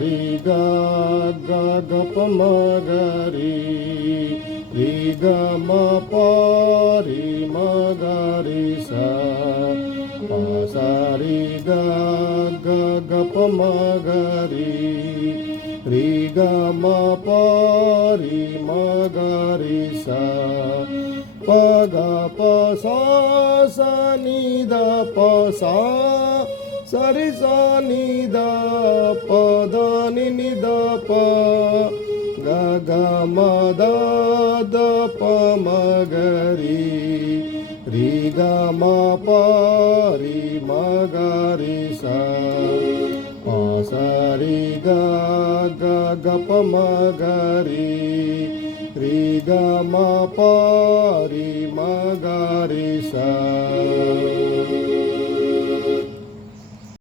ri ga ga ga pa ma ga ri ri ga ma pa ri ma ga ri sa pa sa ri ga ga ga pa ma ga ri ri ga ma pa ri ma ga ri sa pa ga pa sa sa ni da pa sa sa ri sa ni da pa da ni da pa ga ga ma da da pa ma ga ri ri ga ma pa ri ma ga ri sa pa sa ri ga ga ga pa ma ga ri ri ga ma pa ri ma ga ri sa